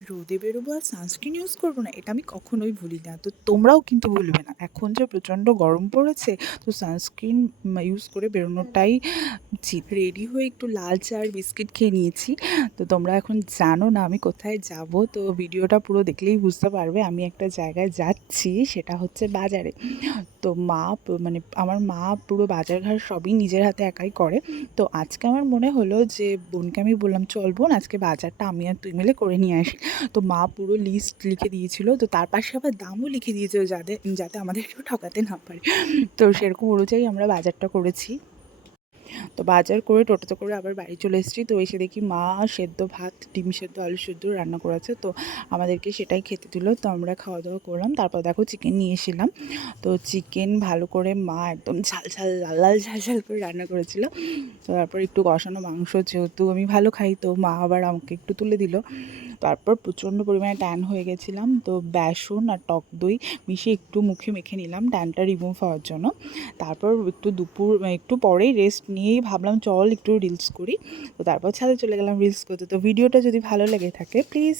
রোদে বেরোবো আর sunscreen use করবো না, এটা আমি কখনোই ভুলি না। তো তোমরাও কিন্তু ভুলবে না। এখন যে প্রচণ্ড গরম পড়েছে, তো সানস্ক্রিন ইউজ করে বেরোনোটাই উচিত। রেডি হয়ে একটু লাল চা আর বিস্কিট খেয়ে নিয়েছি। তো তোমরা এখন জানো না আমি কোথায় যাব, তো ভিডিওটা পুরো দেখলেই বুঝতে পারবে। আমি একটা জায়গায় যাচ্ছি, সেটা হচ্ছে বাজারে। তো মানে আমার মা পুরো বাজার ঘাট সবই নিজের হাতে একাই করে। তো আজকে আমার মনে হলো যে বোনকে আমি বললাম, চল বোন আজকে বাজারটা আমি আর তুই মিলে করে নিয়ে আসি। তো মা পুরো লিস্ট লিখে দিয়েছিল, তো তার পাশে আবার দামও লিখে দিয়েছিল, যাতে যাতে আমাদেরকেও ঠকাতে না পারে। তো সেরকম অনুযায়ী আমরা বাজারটা করেছি। তো বাজার করে টোটোতে করে আবার বাড়ি চলে এসেছি। তো এসে দেখি মা সেদ্ধ ভাত, ডিম সেদ্ধ, আলু সেদ্ধ রান্না করেছে। তো আমাদেরকে সেটাই খেতে দিল। তো আমরা খাওয়া দাওয়া করলাম। তারপর দেখো চিকেন নিয়ে এসেছিলাম। তো চিকেন ভালো করে মা একদম ঝাল ঝাল লাল লাল ঝাল ঝাল করে রান্না করেছিল। তো তারপর একটু কষানো মাংস, যেহেতু আমি ভালো খাই, তো মা আবার আমাকে একটু তুলে দিল। তারপর প্রচণ্ড পরিমাণে ট্যান হয়ে গেছিলাম। তো বেসন আর টক দই মিশিয়ে একটু মুখে মেখে নিলাম ট্যানটা রিমুভ হওয়ার জন্য। তারপর একটু পরেই রেস্ট নিয়েই ভাবলাম চল একটু রিলস করি। তো তারপর ছাদে চলে গেলাম রিলস করতে। তো ভিডিওটা যদি ভালো লেগে থাকে প্লিজ